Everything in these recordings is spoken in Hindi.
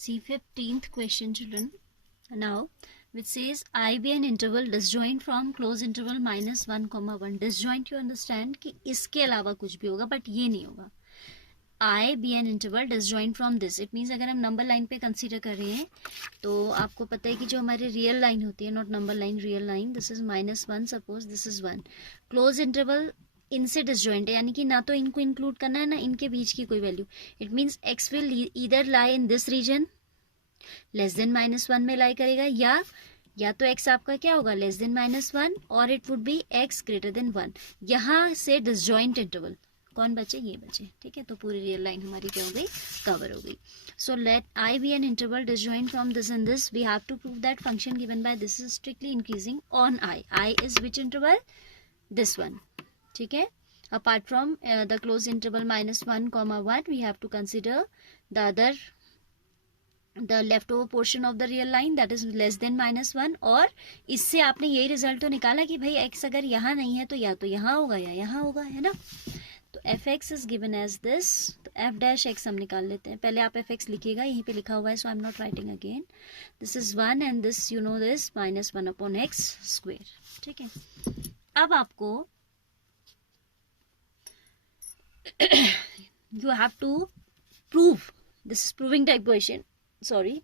See 15th question, children. Now, which says I be an interval disjoint from close interval -1, disjoint you understand कि इसके अलावा कुछ भी होगा but ये नहीं होगा. I be an interval disjoint from this. It means अगर हम नंबर लाइन पे कंसीडर कर रहे हैं तो आपको पता है कि जो हमारी रियल लाइन होती है, not number line, real line, this is -1, suppose this is 1. Close interval इनसे डिसजॉइंट है, यानी कि ना तो इनको इंक्लूड करना है ना इनके बीच की कोई value. It means x will either lie in this region, less than -1 में लाई करेगा, या तो एक्स आपका क्या होगा, लेस देन -1, और it would be x greater than 1. यहाँ से डिसजॉइंट इंटरवल कौन बचे, ये बचे. ठीक है, तो पूरी रियल लाइन हमारी क्या हो गई, कवर हो गई. So let I be an interval disjoint from this and this. We have to prove that function given by this is strictly increasing on I. I is which interval, this one. ठीक है, apart from the closed interval -1, we have to consider the leftover portion of the real line, that is less than -1. और इससे आपने यही रिजल्ट तो निकाला कि भाई x अगर यहाँ नहीं है तो या तो यहाँ होगा या यहाँ होगा, है ना. तो fx is given as this. तो f dash x हम निकाल लेते हैं. पहले आप fx लिखिएगा, यहीं पे लिखा हुआ है, so I'm not writing again. This is 1 and this you know this -1/x square. ठीक है, अब आपको you have to prove, this is proving type question, sorry,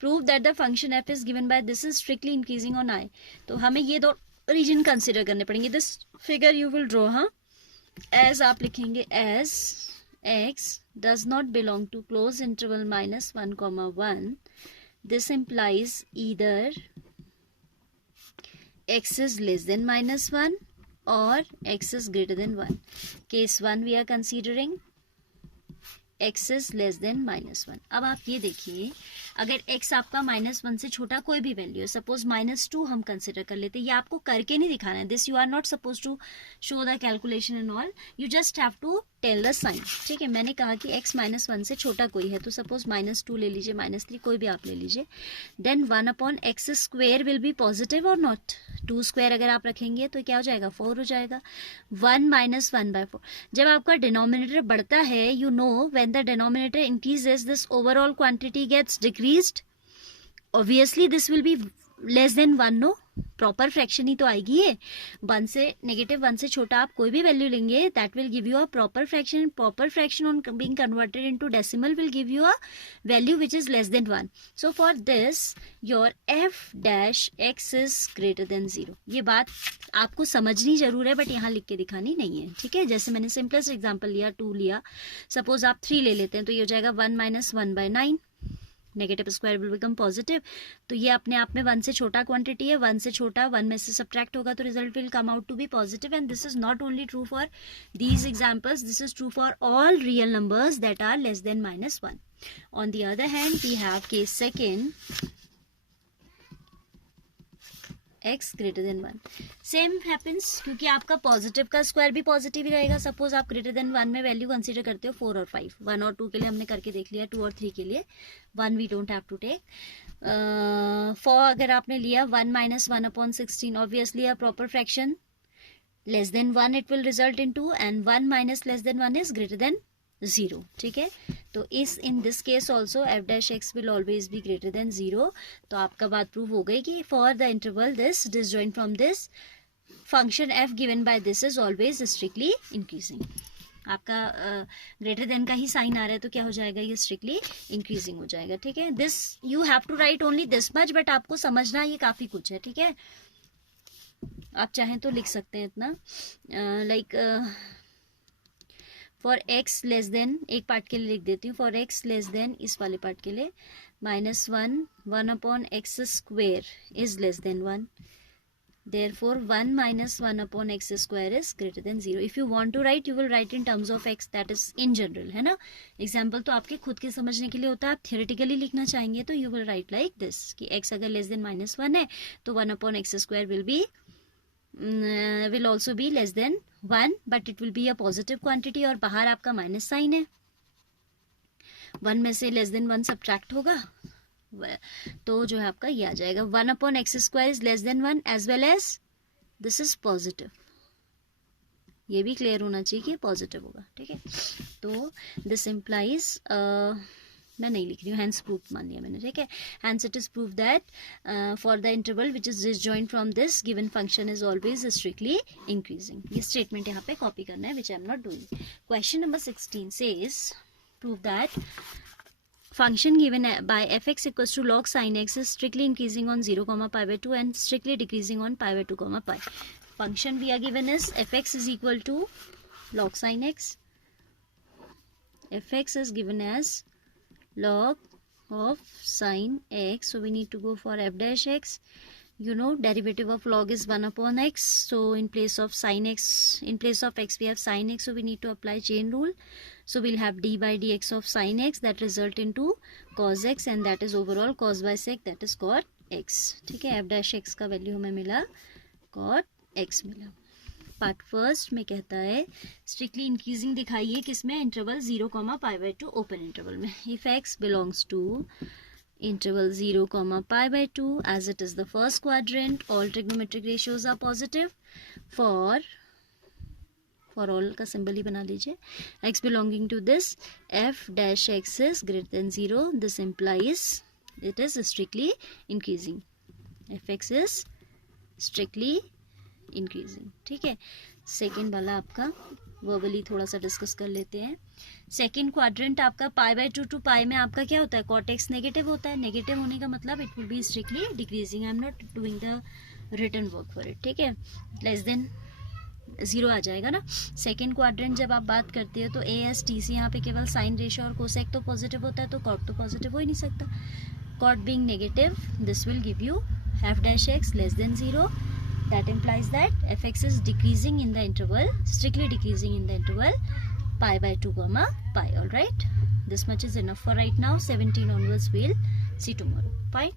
prove that the function f is given by this is strictly increasing on I. तो हमें ये दो रीजन कंसिडर करने पड़ेंगे. This figure you will draw, हाँ, एज आप लिखेंगे as x does not belong to close interval -1, this implies either x is less than -1 or x is greater than 1. Case 1 we are considering x is less than -1. अब आप ये देखिए, अगर x आपका -1 से छोटा कोई भी वैल्यू है, सपोज -2 हम कंसिडर कर लेते हैं. ये आपको करके नहीं दिखाना है, this you are not suppose to show the calculation and all, you just have to tell the sign. ठीक है, मैंने कहा कि x -1 से छोटा कोई है, तो सपोज -2 ले लीजिए, -3 कोई भी आप ले लीजिए. Then 1/x square will be positive और नॉट. 2 स्क्वेयर अगर आप रखेंगे तो क्या हो जाएगा, 4 हो जाएगा. 1 - 1/4. जब आपका डिनोमिनेटर बढ़ता है, you know when the denominator increases this overall quantity gets decreased. Obviously this will be less than 1, no, proper fraction ही तो आएगी ये. 1 से -1 से छोटा आप कोई भी वैल्यू लेंगे, that will give you a proper fraction. Proper fraction on being converted into decimal will give you a value which is less than 1. So for this your f dash x is greater than 0. ये बात आपको समझनी जरूर है, बट यहाँ लिख के दिखानी नहीं है. ठीक है, जैसे मैंने सिंपलेस्ट एग्जाम्पल लिया, 2 लिया, सपोज आप 3 ले लेते हैं, तो ये हो जाएगा 1 - 1/9. Negative square will become positive. तो ये अपने आप में 1 से छोटा क्वांटिटी है, 1 से छोटा 1 में से सब्ट्रैक्ट होगा तो result will come out to be positive. And this is not only true for these examples, this is true for all real numbers that are less than -1. On the other hand we have case second, x greater than 1. Same happens, क्योंकि आपका पॉजिटिव का स्क्वायर भी पॉजिटिव ही रहेगा. सपोज आप ग्रेटर देन 1 में वैल्यू कंसीडर करते हो 4 और 5. 1 और 2 के लिए हमने करके देख लिया, 2 और 3 के लिए 1 we don't have to take. 4 अगर आपने लिया 1 - 1/16, obviously a proper fraction, less than 1 it will result in 2, and 1 minus less than 1 is greater than 0. ठीक है, तो in this case also f dash x will always be greater than 0. तो आपका बात प्रूव हो गई कि for the interval this disjoint from this, function f given by this is always strictly increasing. आपका ग्रेटर देन का ही साइन आ रहा है, तो क्या हो जाएगा, ये स्ट्रिक्टली इंक्रीजिंग हो जाएगा. ठीक है, this you have to write only this much, but आपको समझना ये काफी कुछ है. ठीक है, आप चाहें तो लिख सकते हैं इतना, like for x less than, एक पार्ट के लिए लिख देती हूँ, फॉर x लेस देन, इस वाले पार्ट के लिए -1/x square is less than 1. Therefore 1 - 1/x square is greater than 0. If you want to write, you will write in terms of x, that is in general, है ना. एग्जाम्पल तो आपके खुद के समझने के लिए होता है. आप थियोरेटिकली लिखना चाहेंगे तो you will write like this कि x अगर लेस देन -1 है तो 1/x square will also be less than 1, but it will be a positive quantity. और बाहर आपका माइनस साइन है, 1 में से लेस देन 1 सब्ट्रैक्ट होगा, तो जो है आपका ये आ जाएगा 1/x square is less than 1 as well as this is positive. ये भी क्लियर होना चाहिए कि पॉजिटिव होगा. ठीक है, तो दिस इम्प्लाइज मैं नहीं लिख रही हूँ, हैंस प्रूफ मान लिया मैंने, ठीक है। Hence it is proof that for the interval which is disjoint from this given function is always strictly increasing. ये स्टेटमेंट यहाँ पे कॉपी करना है, which I am not doing. Question number 16 says prove that function given by fx equals to log sin x is strictly increasing on 0, pi by 2 and strictly decreasing on pi by 2, pi. Function we are given is fx is equal to log sin x. Fx is given as log of sin x, so we need to go for f dash x. You know derivative of log is 1 upon x, so in place of sin x, in place of x we have sin x, so we need to apply chain rule. So we'll have d by dx of sin x that result into cos x, and that is overall cos by sec, that is cot x, ठीक है। f dash x का वैल्यू हमें मिला cot x मिला। पार्ट फर्स्ट में कहता है स्ट्रिक्टली इंक्रीजिंग दिखाइए किसमें, interval 0, pi by 2 open interval में। If x belongs to interval 0, pi by 2 as it is the first quadrant, all trigonometric ratios are positive. For all का सिंबल ही बना लीजिए। x belonging to this f dash x is greater than 0, this implies it is strictly increasing, fx is strictly increasing, ठीक है। सेकेंड वाला आपका वर्बली थोड़ा सा डिस्कस कर लेते हैं। सेकेंड क्वाड्रेंट आपका पाई बाय 2 टू पाई में आपका क्या होता है, कॉट एक्स नेगेटिव होता है। नेगेटिव होने का मतलब it will be strictly decreasing. I am not doing the written work for it, ठीक है। लेस देन 0 आ जाएगा ना। सेकेंड क्वाड्रेंट जब आप बात करते हो तो ए एस टी सी यहाँ पे केवल साइन रेशियो और कोसेक तो पॉजिटिव होता है, तो कॉट तो पॉजिटिव हो ही नहीं सकता। Cause being negative this will give you f dash x less than 0. That implies that fx is decreasing in the interval, strictly decreasing in the interval pi by 2, pi. All right, this much is enough for right now. 17 onwards we'll see tomorrow. Fine.